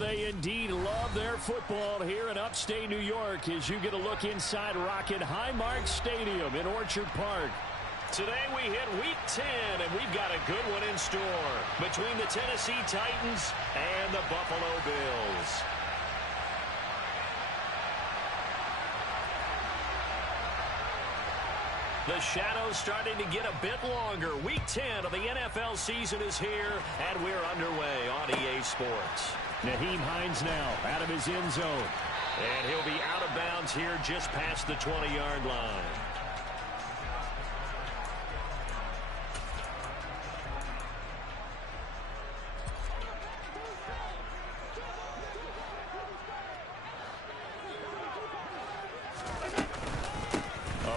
they indeed love their football here in upstate New York as you get a look inside Rocket Highmark Stadium in Orchard Park. Today we hit Week 10, and we've got a good one in store between the Tennessee Titans and the Buffalo Bills. The shadow's starting to get a bit longer. Week 10 of the NFL season is here, and we're underway on EA Sports. Nyheim Hines now out of his end zone. And he'll be out of bounds here just past the 20-yard line.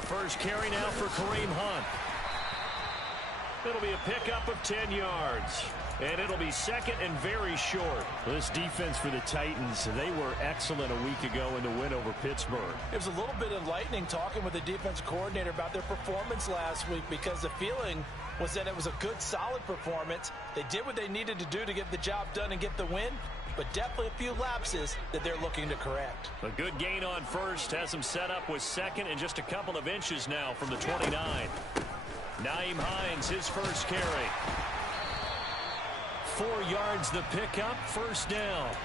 First carry now for Kareem Hunt. It'll be a pickup of 10 yards. And it'll be second and very short. This defense for the Titans, they were excellent a week ago in the win over Pittsburgh. It was a little bit enlightening talking with the defense coordinator about their performance last week because the feeling was that it was a good, solid performance. They did what they needed to do to get the job done and get the win, but definitely a few lapses that they're looking to correct. A good gain on first has them set up with second and just a couple of inches now from the 29. Nyheim Hines, his first carry. 4 yards the pickup, first down.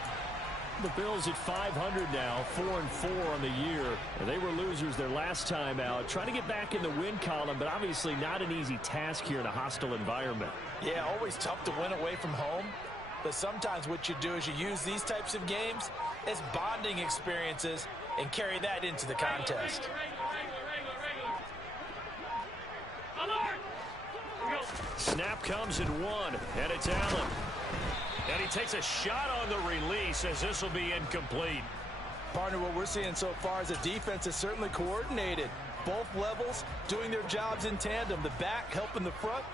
The Bills at 500 now, 4-4 on the year. They were losers their last time out. Trying to get back in the win column, but obviously not an easy task here in a hostile environment. Yeah, always tough to win away from home. But sometimes what you do is you use these types of games as bonding experiences and carry that into the contest. Snap comes in one, and it's Allen. And he takes a shot on the release as this will be incomplete. Partner, what we're seeing so far is the defense is certainly coordinated. Both levels doing their jobs in tandem. The back helping the front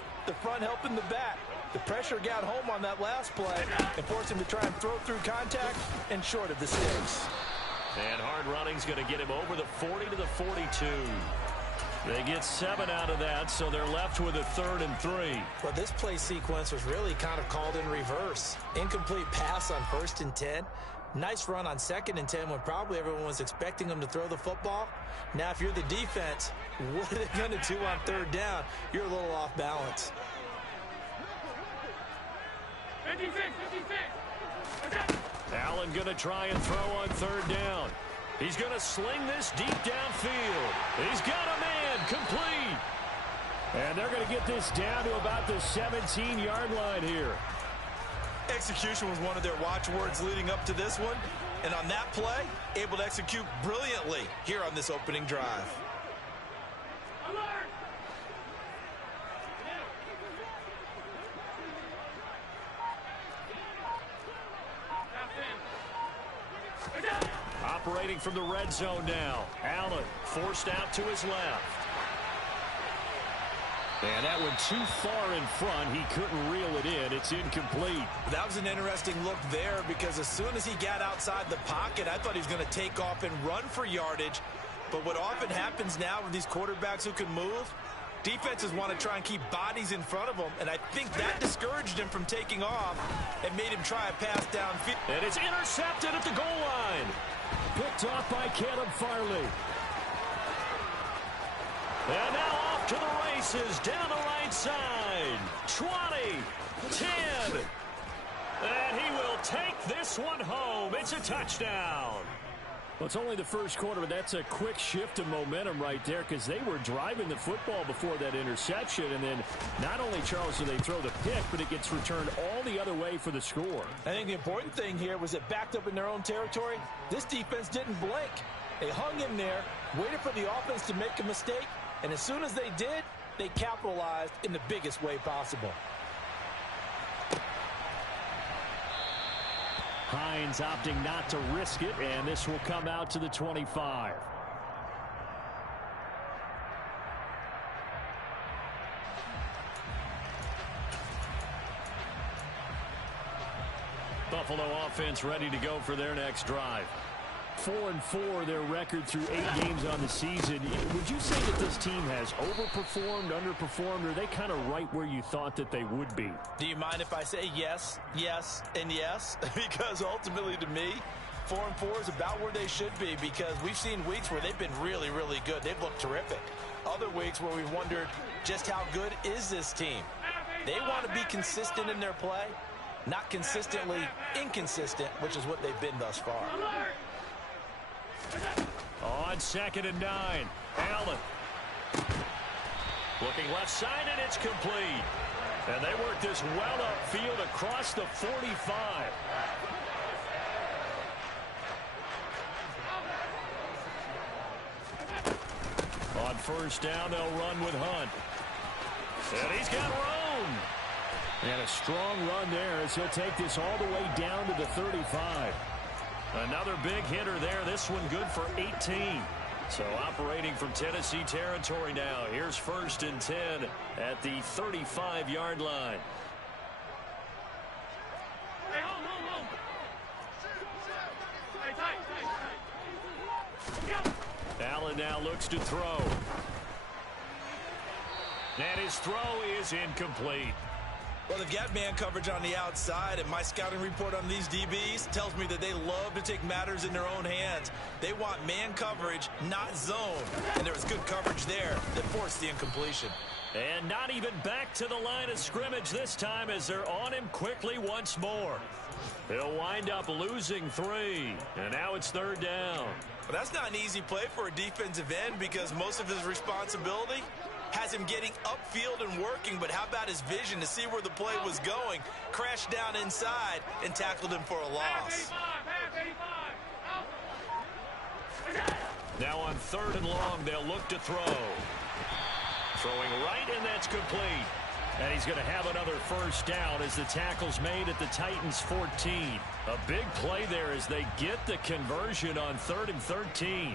helping the back. The pressure got home on that last play and forced him to try and throw through contact and short of the sticks. And hard running's going to get him over the 40 to the 42. They get 7 out of that, so they're left with a 3rd and 3. Well, this play sequence was really kind of called in reverse. Incomplete pass on 1st and 10. Nice run on 2nd and 10 when probably everyone was expecting them to throw the football. Now, if you're the defense, what are they going to do on 3rd down? You're a little off balance. 56. Allen going to try and throw on 3rd down. He's going to sling this deep downfield. He's got a man complete. And they're going to get this down to about the 17-yard line here. Execution was one of their watchwords leading up to this one. And on that play, able to execute brilliantly here on this opening drive. Operating from the red zone now. Allen forced out to his left. And that went too far in front. He couldn't reel it in. It's incomplete. That was an interesting look there because as soon as he got outside the pocket, I thought he was going to take off and run for yardage. But what often happens now with these quarterbacks who can move, defenses want to try and keep bodies in front of them, and I think that discouraged him from taking off and made him try a pass downfield. And it's intercepted at the goal line. Picked off by Caleb Farley. And now off to the races down the right side. 20, 10. And he will take this one home. It's a touchdown. Well, it's only the first quarter, but that's a quick shift of momentum right there because they were driving the football before that interception. And then not only, Charles, do they throw the pick, but it gets returned all the other way for the score. I think the important thing here was it backed up in their own territory. This defense didn't blink. They hung in there, waited for the offense to make a mistake, and as soon as they did, they capitalized in the biggest way possible. Hines opting not to risk it, and this will come out to the 25. Buffalo offense ready to go for their next drive. 4-4 their record through 8 games on the season. Would you say that this team has overperformed, underperformed, or are they kind of right where you thought that they would be? Do you mind if I say yes, yes, and yes? Because ultimately to me, 4-4 is about where they should be, because we've seen weeks where they've been really, really good. They've looked terrific. Other weeks where we've wondered just how good is this team. They want to be consistent in their play, not consistently inconsistent, which is what they've been thus far. On 2nd and 9, Allen. Looking left side, and it's complete. And they work this well upfield across the 45. On 1st down, they'll run with Hunt. And he's got room. And a strong run there as he'll take this all the way down to the 35. Another big hitter there. This one good for 18. So operating from Tennessee territory now. Here's 1st and 10 at the 35-yard line. Allen now looks to throw. And his throw is incomplete. Well, they've got man coverage on the outside, and my scouting report on these DBs tells me that they love to take matters in their own hands. They want man coverage, not zone. And there was good coverage there that forced the incompletion. And not even back to the line of scrimmage this time as they're on him quickly once more. He'll wind up losing 3. And now it's 3rd down. Well, that's not an easy play for a defensive end, because most of his responsibility has him getting upfield and working, but how about his vision to see where the play was going? Crashed down inside and tackled him for a loss. Now on 3rd and long, they'll look to throw. Throwing right, and that's complete. And he's going to have another 1st down as the tackle's made at the Titans' 14. A big play there as they get the conversion on 3rd and 13.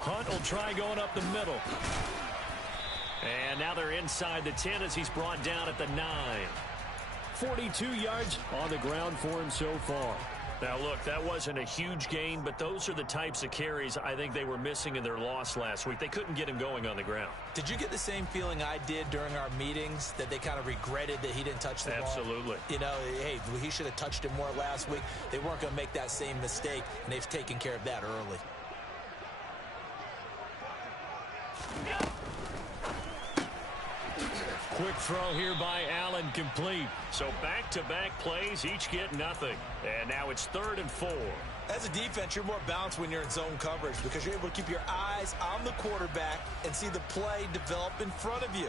Hunt will try going up the middle. And now they're inside the 10 as he's brought down at the 9. 42 yards on the ground for him so far. Now, look, that wasn't a huge gain, but those are the types of carries I think they were missing in their loss last week. They couldn't get him going on the ground. Did you get the same feeling I did during our meetings, that they kind of regretted that he didn't touch the ball? Absolutely. You know, hey, he should have touched it more last week. They weren't going to make that same mistake, and they've taken care of that early. Quick throw here by Allen, complete. So back-to-back plays, each get nothing. And now it's 3rd and 4. As a defense, you're more balanced when you're in zone coverage, because you're able to keep your eyes on the quarterback and see the play develop in front of you.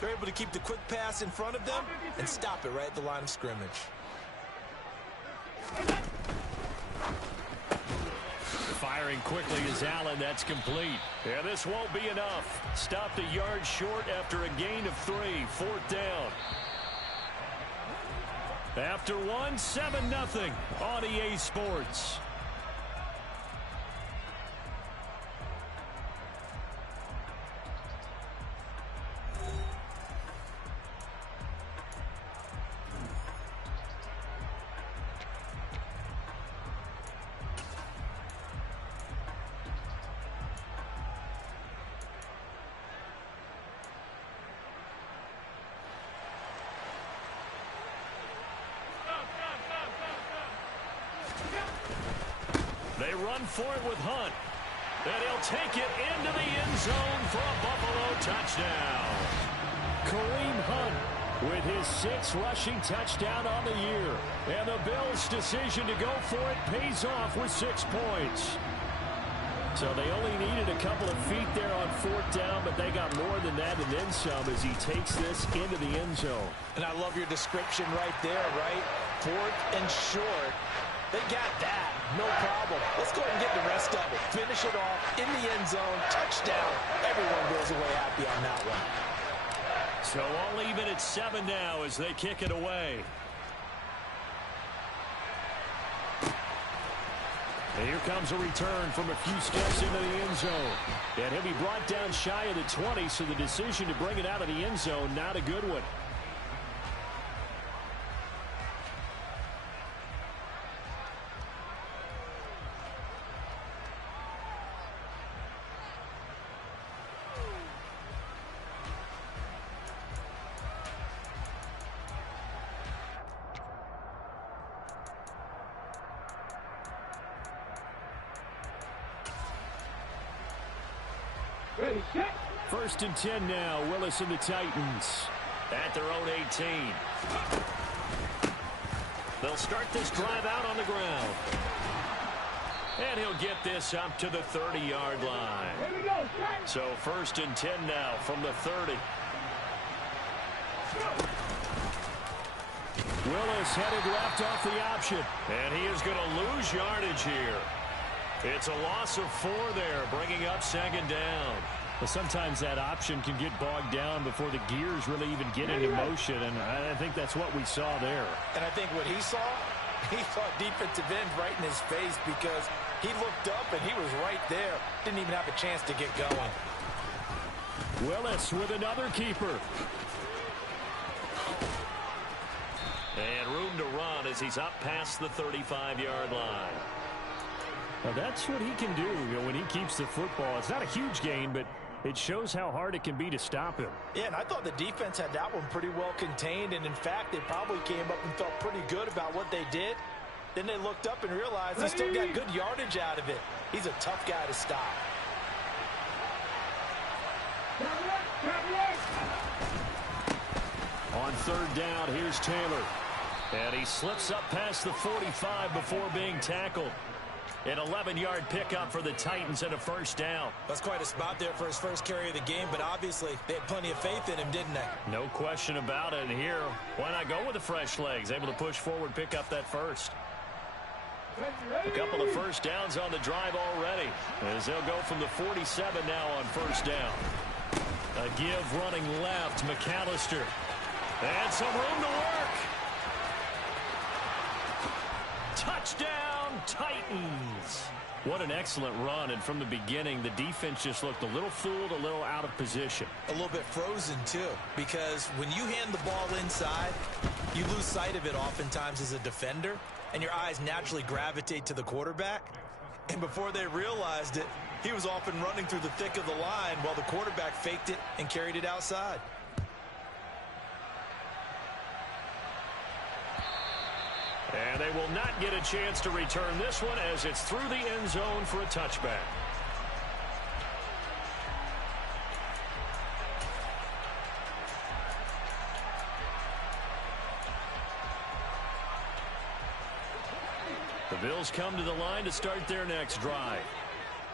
They're able to keep the quick pass in front of them and stop it right at the line of scrimmage. Firing quickly is Allen. That's complete. Yeah, this won't be enough. Stopped a yard short after a gain of 3. 4th down. After 1, 7-0 on EA Sports. They run for it with Hunt. And he'll take it into the end zone for a Buffalo touchdown. Kareem Hunt with his 6th rushing touchdown on the year. And the Bills' decision to go for it pays off with 6 points. So they only needed a couple of feet there on 4th down, but they got more than that and then some as he takes this into the end zone. And I love your description right there, right? 4th and short. They got that. No problem. Let's go ahead and get the rest of it. Finish it off in the end zone. Touchdown. Everyone goes away happy on that one. So all even at 7 now as they kick it away. And here comes a return from a few steps into the end zone. And he'll be brought down shy of the 20, so the decision to bring it out of the end zone, not a good one. First and 10 now. Willis and the Titans at their own 18. They'll start this drive out on the ground. And he'll get this up to the 30-yard line. So first and 10 now from the 30. Willis headed left off the option. And he is going to lose yardage here. It's a loss of 4 there, bringing up second down. Well, sometimes that option can get bogged down before the gears really even get into motion, and I think that's what we saw there. And I think what he saw defensive end right in his face, because he looked up and he was right there. Didn't even have a chance to get going. Willis with another keeper. And room to run as he's up past the 35-yard line. Well, that's what he can do, when he keeps the football. It's not a huge gain, but it shows how hard it can be to stop him. Yeah, and I thought the defense had that one pretty well contained, and in fact, they probably came up and felt pretty good about what they did. Then they looked up and realized he still got good yardage out of it. He's a tough guy to stop. On third down, here's Taylor. And he slips up past the 45 before being tackled. An 11-yard pickup for the Titans and a first down. That's quite a spot there for his first carry of the game, but obviously they had plenty of faith in him, didn't they? No question about it. And here, why not go with the fresh legs? Able to push forward, pick up that first. A couple of first downs on the drive already, as they'll go from the 47 now on first down. A give running left, McAllister. And some room to work. Touchdown, Titans. What an excellent run, and from the beginning, the defense just looked a little fooled, a little out of position. A little bit frozen, too, because when you hand the ball inside, you lose sight of it oftentimes as a defender, and your eyes naturally gravitate to the quarterback. And before they realized it, he was off and running through the thick of the line while the quarterback faked it and carried it outside. And they will not get a chance to return this one as it's through the end zone for a touchback. The Bills come to the line to start their next drive.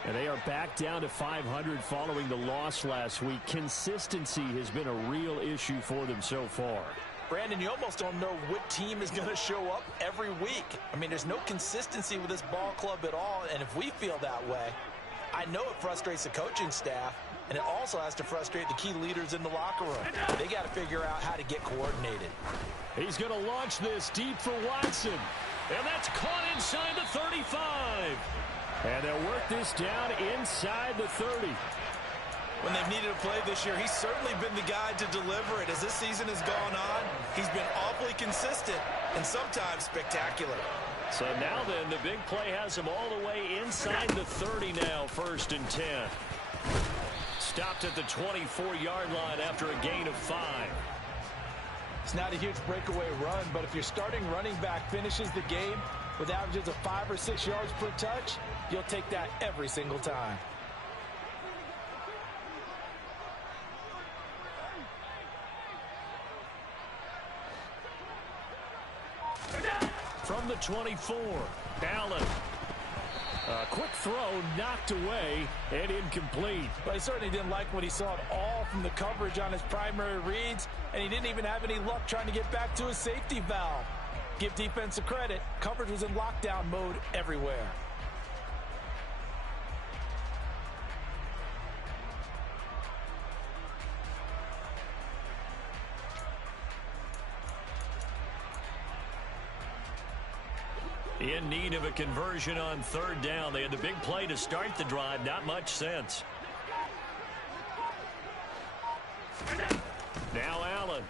And they are back down to 500 following the loss last week. Consistency has been a real issue for them so far. Brandon, you almost don't know what team is going to show up every week. I mean, there's no consistency with this ball club at all, and if we feel that way, I know it frustrates the coaching staff, and it also has to frustrate the key leaders in the locker room. They got to figure out how to get coordinated. He's going to launch this deep for Watson, and that's caught inside the 35. And they'll work this down inside the 30. When they've needed a play this year, he's certainly been the guy to deliver it. As this season has gone on, he's been awfully consistent and sometimes spectacular. So now then, the big play has him all the way inside the 30 now, first and 10. Stopped at the 24-yard line after a gain of 5. It's not a huge breakaway run, but if your starting running back finishes the game with averages of 5 or 6 yards per touch, you'll take that every single time. From the 24, Allen. A quick throw knocked away and incomplete. But he certainly didn't like what he saw at all from the coverage on his primary reads, and he didn't even have any luck trying to get back to his safety valve. Give defense a credit. Coverage was in lockdown mode everywhere. In need of a conversion on third down. They had the big play to start the drive. Not much sense. Now Allen.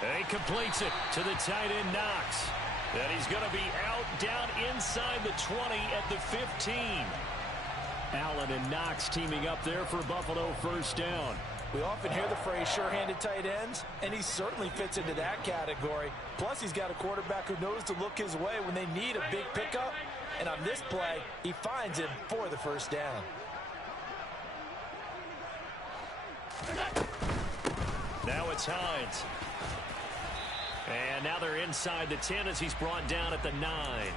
And he completes it to the tight end Knox. And he's going to be out down inside the 20 at the 15. Allen and Knox teaming up there for Buffalo first down. We often hear the phrase sure-handed tight ends, and he certainly fits into that category. Plus, he's got a quarterback who knows to look his way when they need a big pickup. And on this play, he finds him for the first down. Now it's Hines. And now they're inside the 10 as he's brought down at the 9.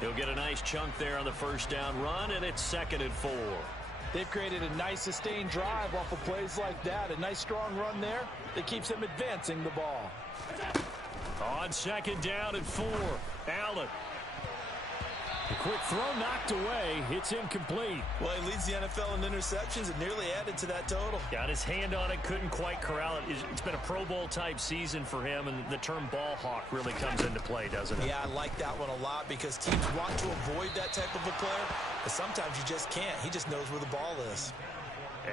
He'll get a nice chunk there on the first down run, and it's 2nd and 4. They've created a nice sustained drive off of plays like that. A nice strong run there that keeps them advancing the ball. On 2nd down and 4, Allen. A quick throw knocked away. It's incomplete. Well, he leads the NFL in interceptions and nearly added to that total. Got his hand on it, couldn't quite corral it. It's been a Pro Bowl type season for him, and the term ball hawk really comes into play, doesn't it? Yeah, I like that one a lot because teams want to avoid that type of a player, but sometimes you just can't. He just knows where the ball is.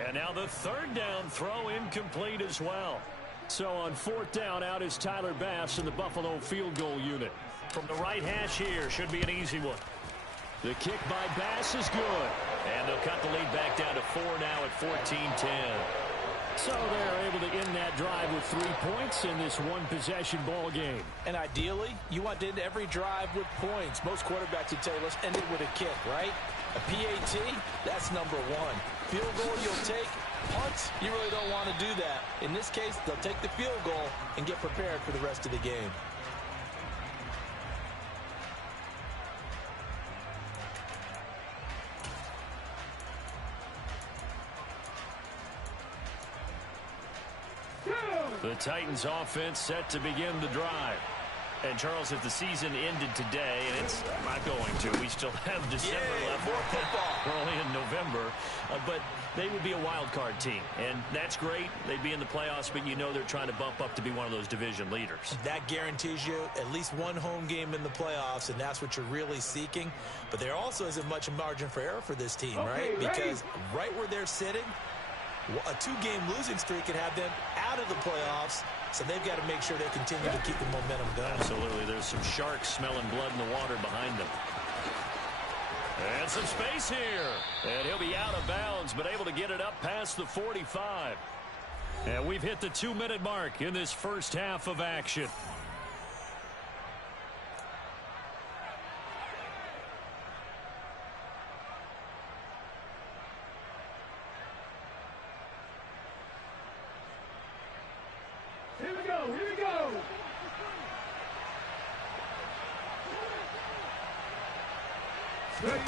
And now the 3rd down throw incomplete as well. So on 4th down, out is Tyler Bass in the Buffalo field goal unit. From the right hash here, should be an easy one. The kick by Bass is good. And they'll cut the lead back down to 4 now at 14-10. So they're able to end that drive with 3 points in this one-possession ball game. And ideally, you want to end every drive with points. Most quarterbacks would tell you, let's end it with a kick, right? A PAT, that's number 1. Field goal you'll take. Punts, you really don't want to do that. In this case, they'll take the field goal and get prepared for the rest of the game. The Titans offense set to begin the drive. And Charles, if the season ended today, and it's not going to, we still have December left. More football. We're only in November, but they would be a wild card team, and that's great. They'd be in the playoffs, but you know they're trying to bump up to be one of those division leaders. That guarantees you at least one home game in the playoffs, and that's what you're really seeking. But there also isn't much margin for error for this team, right? Because right where they're sitting, a 2-game losing streak could have them out of the playoffs, so they've got to make sure they continue to keep the momentum going. Absolutely. There's some sharks smelling blood in the water behind them. And some space here. And he'll be out of bounds, but able to get it up past the 45. And we've hit the 2-minute mark in this first half of action. Here we go, here we go. Ready.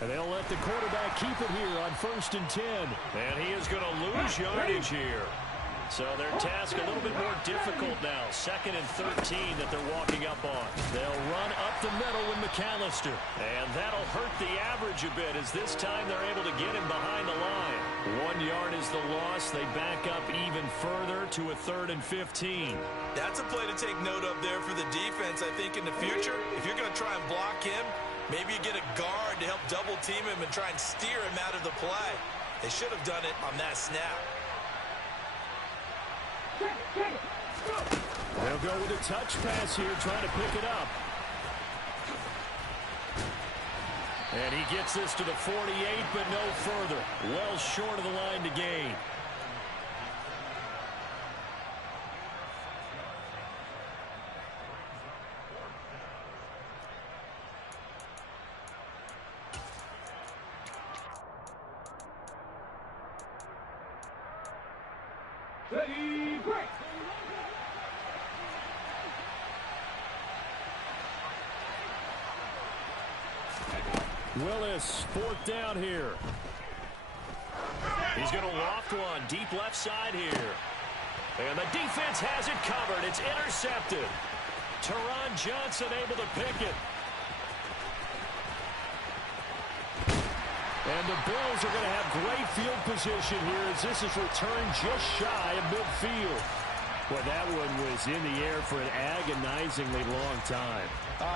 And they'll let the quarterback keep it here on 1st and 10. And he is going to lose yardage here. So their task a little bit more difficult now. 2nd and 13 that they're walking up on. They'll run up the middle with McAllister. And that'll hurt the average a bit as this time they're able to get him behind the line. 1 yard is the loss. They back up even further to a 3rd and 15. That's a play to take note of there for the defense. I think in the future, if you're going to try and block him, maybe you get a guard to help double team him and try and steer him out of the play. They should have done it on that snap. They'll go with a touch pass here, trying to pick it up. And he gets this to the 48, but no further. Well short of the line to gain. Ready, break. Willis, 4th down here. He's going to loft one deep left side here. And the defense has it covered. It's intercepted. Teron Johnson able to pick it. And the Bills are going to have great field position here as this is returned just shy of midfield. Well, that one was in the air for an agonizingly long time.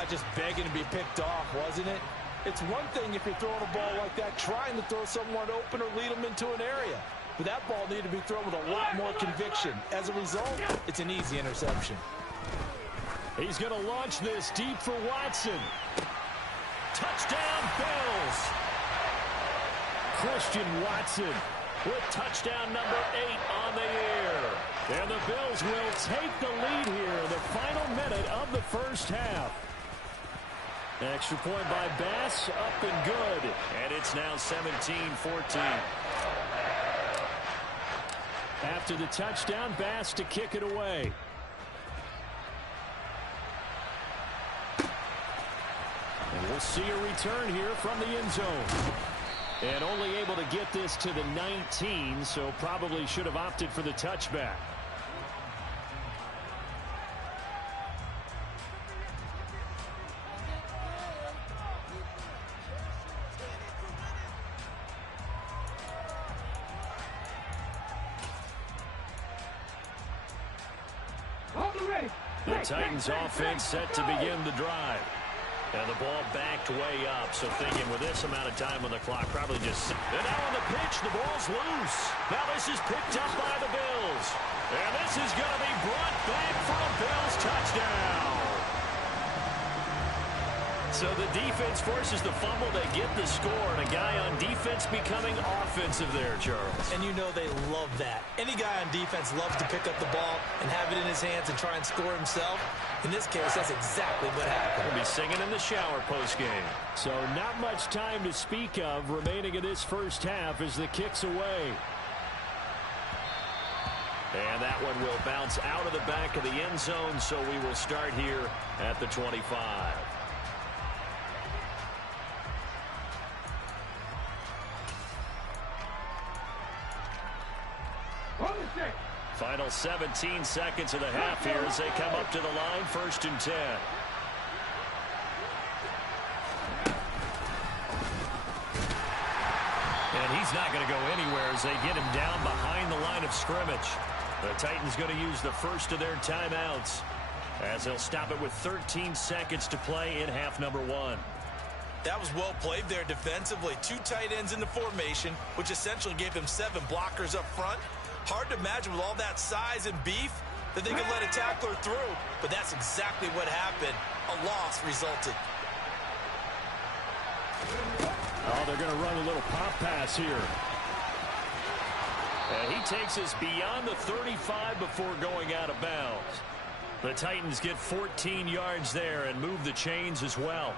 Just begging to be picked off, wasn't it? It's one thing if you're throwing a ball like that, trying to throw someone open or lead them into an area. But that ball needed to be thrown with a lot more conviction. As a result, it's an easy interception. He's going to launch this deep for Watson. Touchdown, Bills. Christian Watson With touchdown number 8 on the year. And the Bills will take the lead here in the final minute of the first half. Extra point by Bass, up and good. And it's now 17-14. After the touchdown, Bass to kick it away. And we'll see a return here from the end zone. And only able to get this to the 19, so probably should have opted for the touchback. The Titans offense set to begin the drive. And the ball backed way up, so thinking with this amount of time on the clock, probably just... And now on the pitch, the ball's loose. Now this is picked up by the Bills. And this is going to be brought back for a Bills touchdown. So the defense forces the fumble. They get the score, and a guy on defense becoming offensive there, Charles. And you know they love that. Any guy on defense loves to pick up the ball and have it in his hands and try and score himself. In this case, that's exactly what happened. We'll be singing in the shower post-game. So not much time to speak of remaining in this first half as the kick's away. And that one will bounce out of the back of the end zone, so we will start here at the 25. Final 17 seconds of the half here as they come up to the line, 1st and 10. And he's not going to go anywhere as they get him down behind the line of scrimmage. The Titans going to use the first of their timeouts as they'll stop it with 13 seconds to play in half number 1. That was well played there defensively. 2 tight ends in the formation, which essentially gave them 7 blockers up front. Hard to imagine with all that size and beef that they could let a tackler through, but that's exactly what happened. A loss resulted. Oh, they're going to run a little pop pass here. And he takes us beyond the 35 before going out of bounds. The Titans get 14 yards there and move the chains as well.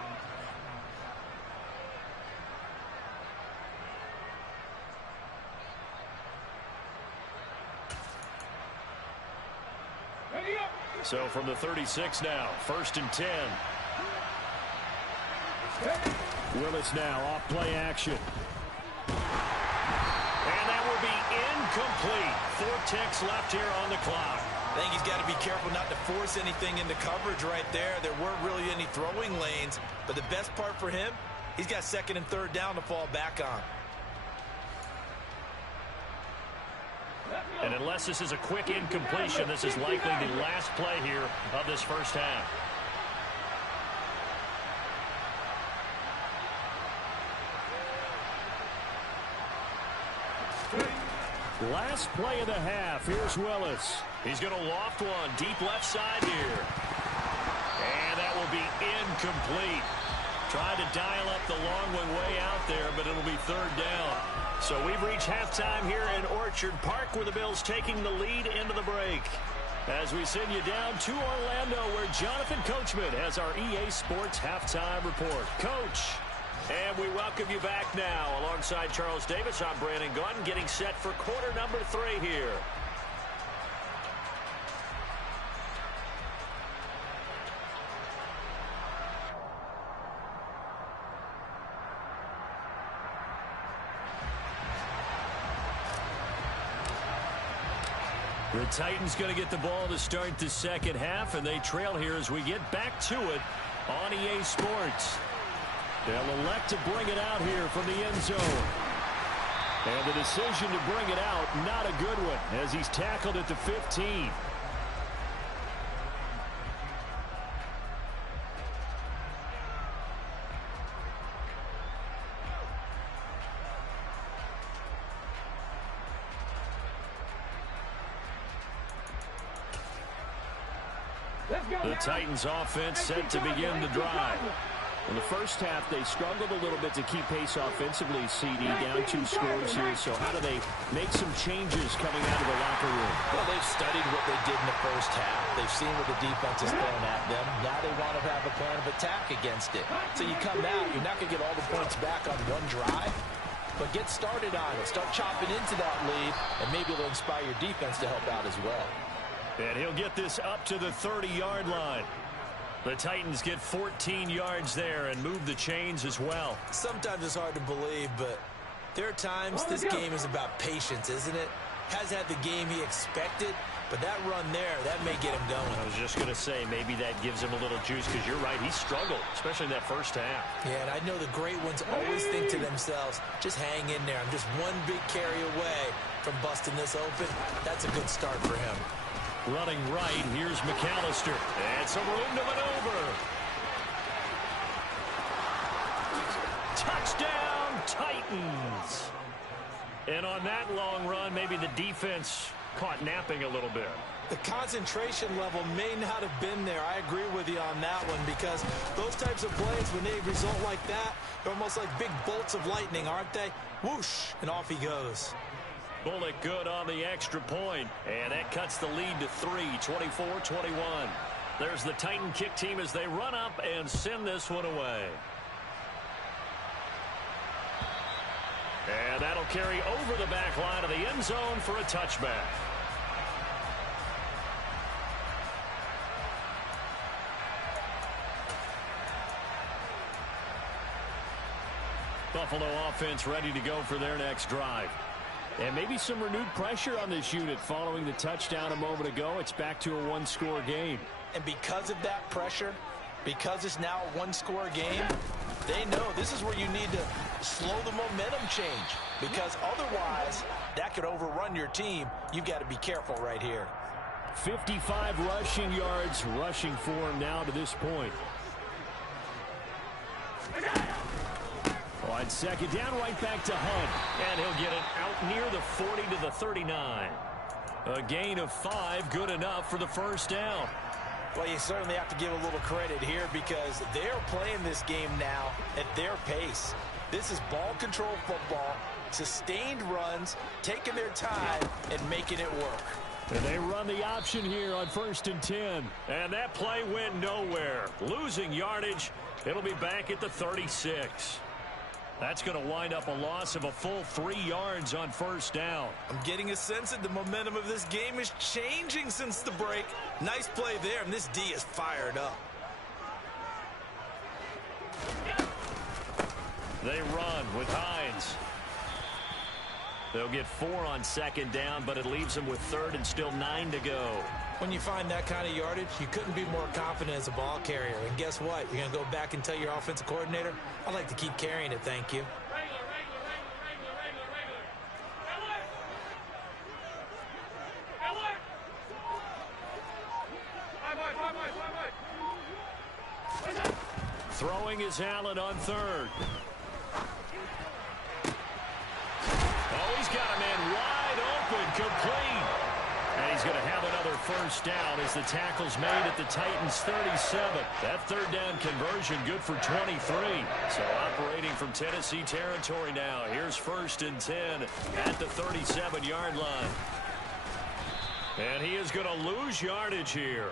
So from the 36 now, 1st and 10. Willis now off play action. And that will be incomplete. 4 ticks left here on the clock. I think he's got to be careful not to force anything into coverage right there. There weren't really any throwing lanes, but the best part for him, he's got 2nd and 3rd down to fall back on. And unless this is a quick incompletion, this is likely the last play here of this first half. Last play of the half. Here's Willis. He's going to loft one deep left side here. And that will be incomplete. Trying to dial up the long one way out there, but it'll be 3rd down. So we've reached halftime here in Orchard Park, where the Bills taking the lead into the break. As we send you down to Orlando, where Jonathan Coachman has our EA Sports Halftime Report. Coach, and we welcome you back now. Alongside Charles Davis, I'm Brandon Gunn, getting set for quarter number 3 here. The Titans going to get the ball to start the second half, and they trail here as we get back to it on EA Sports. They'll elect to bring it out here from the end zone. And the decision to bring it out, not a good one, as he's tackled at the 15. The Titans offense set to begin the drive. In the first half, they struggled a little bit to keep pace offensively, CD, down 2 scores here. So how do they make some changes coming out of the locker room? Well, they've studied what they did in the first half. They've seen what the defense is throwing at them. Now they want to have a plan of attack against it. So you come out, you're not going to get all the points back on one drive. but get started on it. Start chopping into that lead, and maybe it'll inspire your defense to help out as well. And he'll get this up to the 30-yard line. The Titans get 14 yards there and move the chains as well. Sometimes it's hard to believe, but there are times this game is about patience, isn't it? Has had the game he expected, but that run there, that may get him going. I was just going to say, maybe that gives him a little juice, because you're right, he struggled, especially in that first half. Yeah, and I know the great ones always think to themselves, just hang in there. I'm just one big carry away from busting this open. That's a good start for him. Running right, here's McAllister. And some room to maneuver. Touchdown, Titans. And on that long run, maybe the defense caught napping a little bit. The concentration level may not have been there. I agree with you on that one, because those types of plays, when they result like that, they're almost like big bolts of lightning, aren't they? Whoosh, and off he goes. Bullock good on the extra point, and that cuts the lead to 3, 24-21. There's the Titan kick team as they run up and send this one away. And that'll carry over the back line of the end zone for a touchback. Buffalo offense ready to go for their next drive. And maybe some renewed pressure on this unit following the touchdown a moment ago. It's back to a one-score game. And because of that pressure, because it's now a one-score game, they know this is where you need to slow the momentum change, because otherwise that could overrun your team. You've got to be careful right here. 55 rushing yards rushing for him now to this point. On second down, right back to Hunt. And he'll get it out near the 40 to the 39. A gain of 5, good enough for the first down. Well, you certainly have to give a little credit here, because they're playing this game now at their pace. This is ball control football, sustained runs, taking their time and making it work. And they run the option here on 1st and 10. And that play went nowhere. Losing yardage. It'll be back at the 36. That's going to wind up a loss of a full 3 yards on first down. I'm getting a sense that the momentum of this game is changing since the break. Nice play there, and this D is fired up. They run with Hines. They'll get 4 on second down, but it leaves them with 3rd and still 9 to go. When you find that kind of yardage, you couldn't be more confident as a ball carrier. And guess what? You're going to go back and tell your offensive coordinator, I'd like to keep carrying it, thank you. Throwing is Allen on 3rd. Oh, he's got a man wide open, complete. And he's going to have another first down as the tackle's made at the Titans' 37. That 3rd down conversion good for 23. So operating from Tennessee territory now. Here's 1st and 10 at the 37-yard line. And he is going to lose yardage here.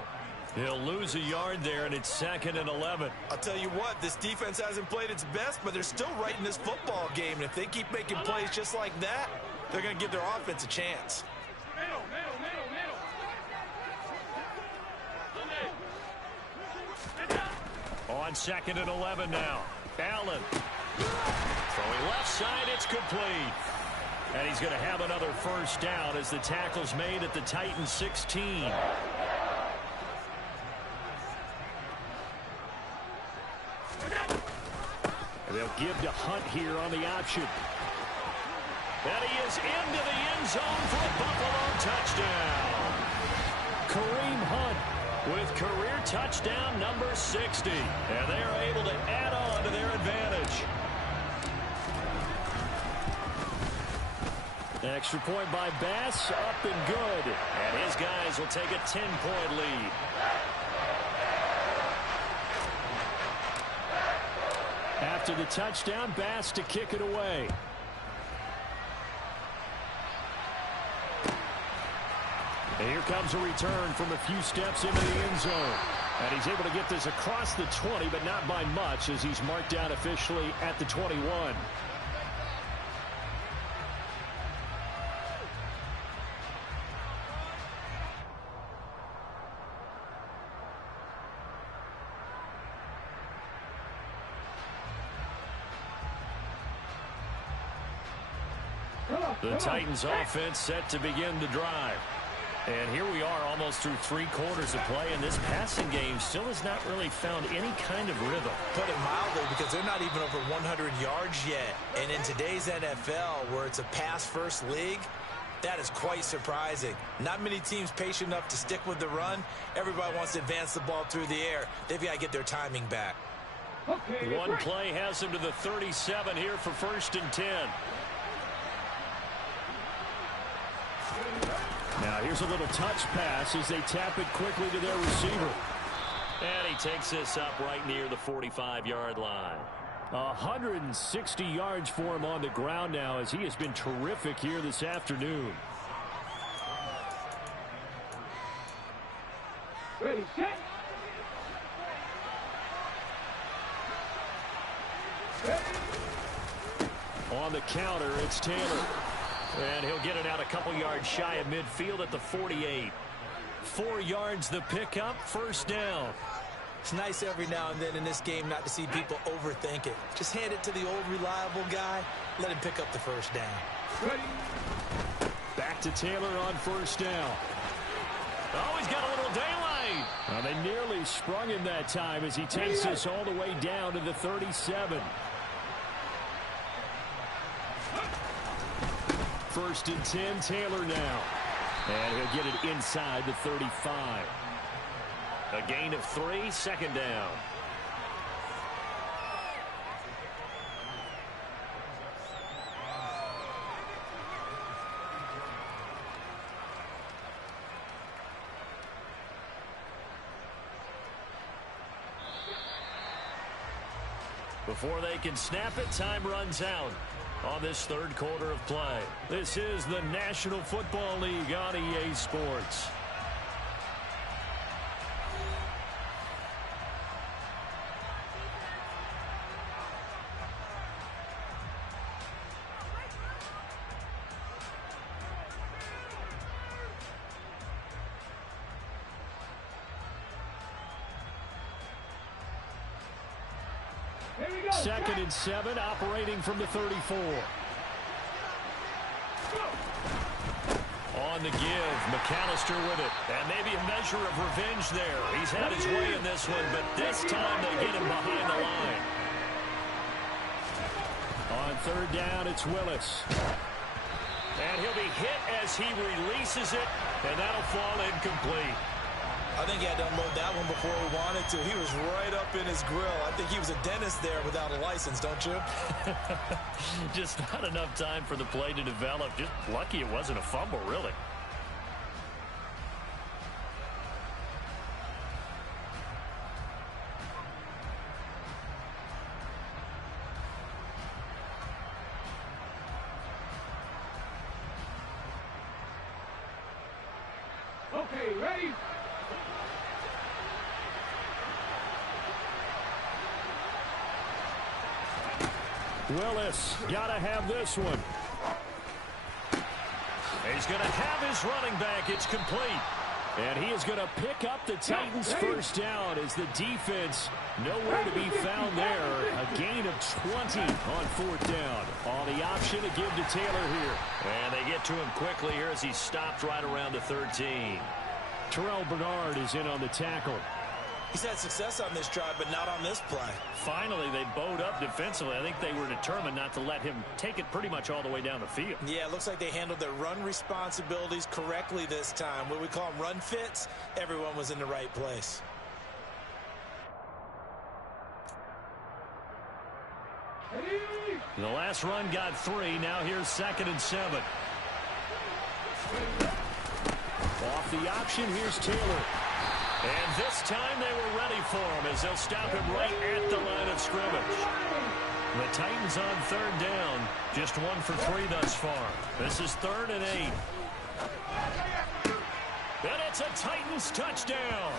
He'll lose a yard there, and it's 2nd and 11. I'll tell you what, this defense hasn't played its best, but they're still right in this football game. And if they keep making plays just like that, they're going to give their offense a chance. On 2nd and 11 now. Allen. Throwing left side, it's complete. And he's going to have another first down as the tackle's made at the Titans' 16. They'll give to Hunt here on the option. And he is into the end zone for a Buffalo touchdown. Kareem Hunt with career touchdown number 60. And they are able to add on to their advantage. Extra point by Bass, up and good. And his guys will take a 10-point lead. After the touchdown, Bass to kick it away. And here comes a return from a few steps into the end zone. And he's able to get this across the 20, but not by much, as he's marked down officially at the 21. The Titans offense set to begin the drive. And here we are almost through 3 quarters of play, and this passing game still has not really found any kind of rhythm. Put it mildly, because they're not even over 100 yards yet. And in today's NFL, where it's a pass-first league, that is quite surprising. Not many teams patient enough to stick with the run. Everybody wants to advance the ball through the air. They've got to get their timing back. One play has him to the 37 here for 1st and 10. Now here's a little touch pass as they tap it quickly to their receiver. And he takes this up right near the 45-yard line. 160 yards for him on the ground now, as he has been terrific here this afternoon. Ready, set. On the counter, it's Taylor. And he'll get it out a couple yards shy of midfield at the 48. 4 yards the pickup, 1st down. It's nice every now and then in this game not to see people overthink it. Just hand it to the old reliable guy. Let him pick up the 1st down. Ready. Back to Taylor on 1st down. Oh, he's got a little daylight. Well, they nearly sprung him that time as he takes this all the way down to the 37. 1st and 10, Taylor now. And he'll get it inside the 35. A gain of 3, 2nd down. Before they can snap it, time runs out on this 3rd quarter of play. This is the National Football League on EA Sports. Here we go. 2nd and 7, operating from the 34. On the give, McAllister with it. And maybe a measure of revenge there. He's had his way in this one, but this time they get him behind the line. On 3rd down, it's Willis. And he'll be hit as he releases it, and that'll fall incomplete. I think he had to unload that one before he wanted to. He was right up in his grill. I think he was a dentist there without a license, don't you? Just not enough time for the play to develop. Just lucky it wasn't a fumble, really. Okay, ready. Willis, gotta have this one. He's gonna have his running back. It's complete. And he is gonna pick up the Titans' 1st down as the defense nowhere to be found there. A gain of 20 on 4th down. On the option to give to Taylor here. And they get to him quickly here as he stopped right around the 13. Terrell Bernard is in on the tackle. He's had success on this drive, but not on this play. Finally, they bowed up defensively. I think they were determined not to let him take it pretty much all the way down the field. Yeah, it looks like they handled their run responsibilities correctly this time. What we call them run fits, everyone was in the right place. The last run got 3. Now here's 2nd and 7. Off the option, here's Taylor. And this time they were ready for him as they'll stop him right at the line of scrimmage. The Titans on 3rd down. Just 1 for 3 thus far. This is 3rd and 8. And it's a Titans touchdown.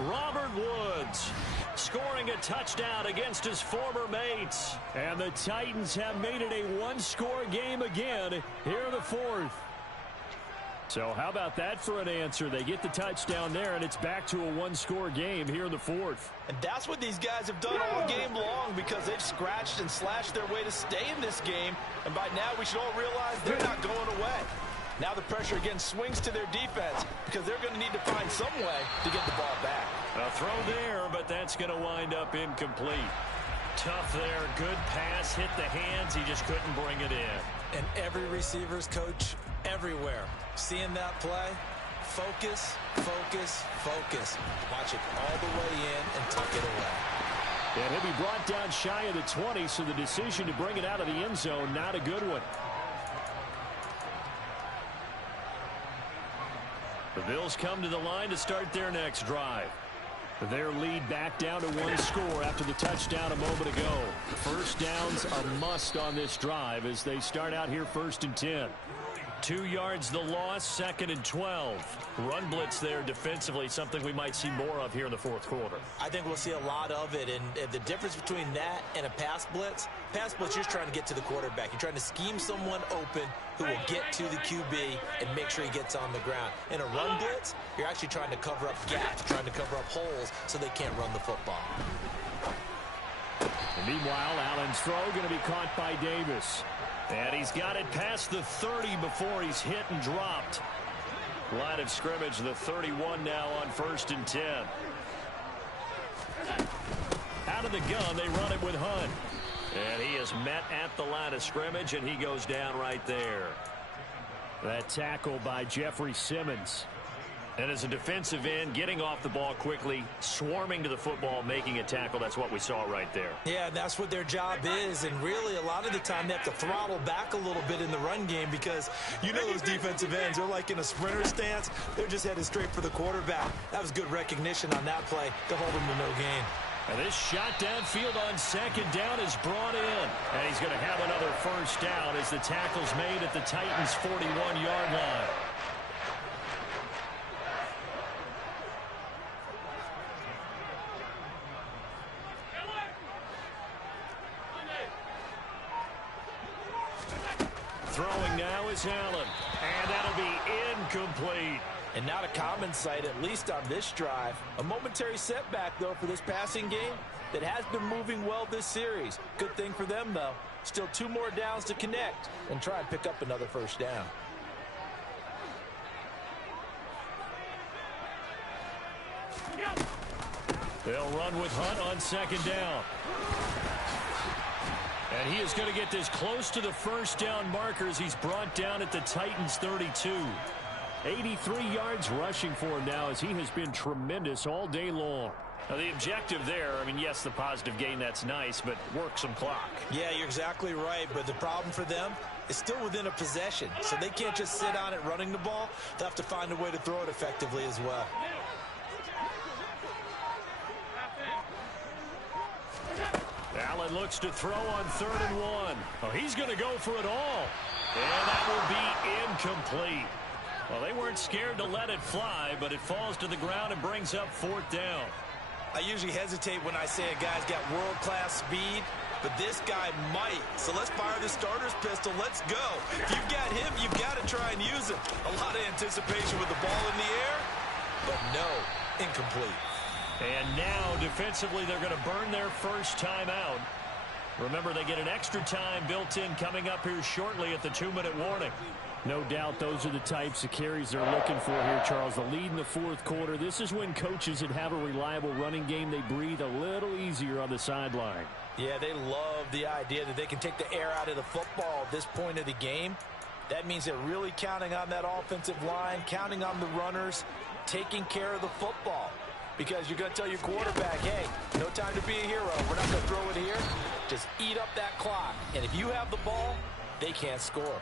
Robert Woods scoring a touchdown against his former mates. And the Titans have made it a 1-score game again here in the 4th. So how about that for an answer? They get the touchdown there, and it's back to a one-score game here in the fourth. And that's what these guys have done all game long because they've scratched and slashed their way to stay in this game. And by now, we should all realize they're not going away. Now the pressure again swings to their defense because they're going to need to find some way to get the ball back. A throw there, but that's going to wind up incomplete. Tough there. Good pass. Hit the hands. He just couldn't bring it in. And every receiver's coach everywhere. Seeing that play, focus, focus, focus. Watch it all the way in and tuck it away. And he'll be brought down shy of the 20, so the decision to bring it out of the end zone, not a good one. The Bills come to the line to start their next drive. Their lead back down to one score after the touchdown a moment ago. First down's a must on this drive as they start out here 1st and 10. 2 yards the loss, 2nd and 12. Run blitz there defensively, something we might see more of here in the fourth quarter. I think we'll see a lot of it, and the difference between that and a pass blitz, you're just trying to get to the quarterback. You're trying to scheme someone open who will get to the QB and make sure he gets on the ground. In a run blitz, you're actually trying to cover up gaps, trying to cover up holes so they can't run the football. And meanwhile, Allen's throw going to be caught by Davis. And he's got it past the 30 before he's hit and dropped. Line of scrimmage, the 31 now on 1st and 10. Out of the gun, they run it with Hunt. And he is met at the line of scrimmage, and he goes down right there. That tackle by Jeffrey Simmons. And as a defensive end, getting off the ball quickly, swarming to the football, making a tackle, that's what we saw right there. Yeah, that's what their job is, and really a lot of the time they have to throttle back a little bit in the run game because you know those defensive ends, they're like in a sprinter stance. They're just headed straight for the quarterback. That was good recognition on that play to hold him to no gain. And this shot downfield on 2nd down is brought in. And he's going to have another first down as the tackle's made at the Titans' 41-yard line. Throwing now is Allen, and that'll be incomplete. And not a common sight, at least on this drive. A momentary setback, though, for this passing game that has been moving well this series. Good thing for them, though. Still 2 more downs to connect and try and pick up another first down. They'll run with Hunt on 2nd down. And he is going to get this close to the first down markers. He's brought down at the Titans' 32. 83 yards rushing for him now as he has been tremendous all day long. Now the objective there, I mean, yes, the positive gain, that's nice, but work some clock. Yeah, you're exactly right, but the problem for them is still within a possession, so they can't just sit on it running the ball. They'll have to find a way to throw it effectively as well. Allen looks to throw on 3rd and 1. Oh, he's going to go for it all. And that will be incomplete. Well, they weren't scared to let it fly, but it falls to the ground and brings up 4th down. I usually hesitate when I say a guy's got world-class speed, but this guy might. So let's fire the starter's pistol. Let's go. If you've got him, you've got to try and use him. A lot of anticipation with the ball in the air, but no, incomplete. And now, defensively, they're going to burn their first time out. Remember, they get an extra time built in coming up here shortly at the 2-minute warning. No doubt those are the types of carries they're looking for here, Charles. The lead in the fourth quarter. This is when coaches that have a reliable running game, they breathe a little easier on the sideline. Yeah, they love the idea that they can take the air out of the football at this point of the game. That means they're really counting on that offensive line, counting on the runners, taking care of the football. Because you're going to tell your quarterback, hey, no time to be a hero. We're not going to throw it here. Just eat up that clock. And if you have the ball, they can't score.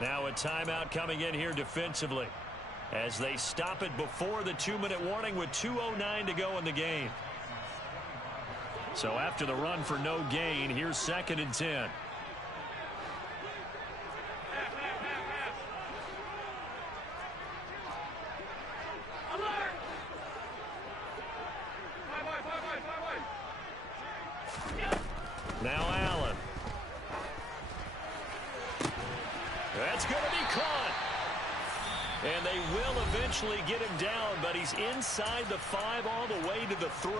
Now a timeout coming in here defensively as they stop it before the 2-minute warning with 2:09 to go in the game. So after the run for no gain, here's 2nd and 10. Now Allen. That's going to be caught. And they will eventually get him down, but he's inside the 5 all the way to the 3.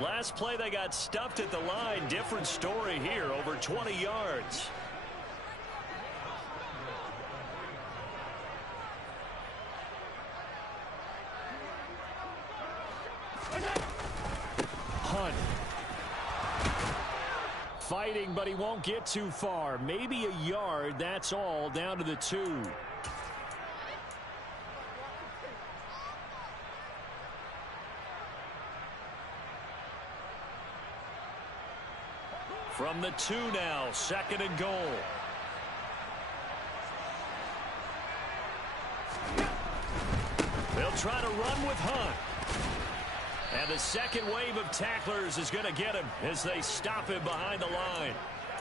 Last play, they got stuffed at the line. Different story here, over 20 yards. Hunt. Fighting, but he won't get too far. Maybe a yard, that's all, down to the 2. From the 2 now, 2nd and goal. They'll try to run with Hunt. And the second wave of tacklers is going to get him as they stop him behind the line.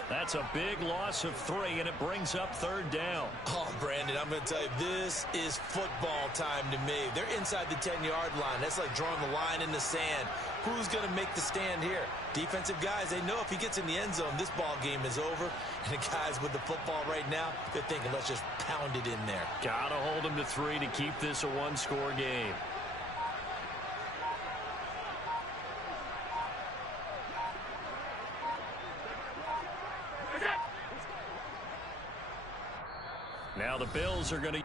That's a big loss of 3, and it brings up 3rd down. Oh, Brandon, I'm going to tell you, this is football time to me. They're inside the 10-yard line. That's like drawing the line in the sand. Who's going to make the stand here? Defensive guys, they know if he gets in the end zone, this ball game is over. And the guys with the football right now, they're thinking, let's just pound it in there. Got to hold him to 3 to keep this a 1-score game. Now the Bills are going to...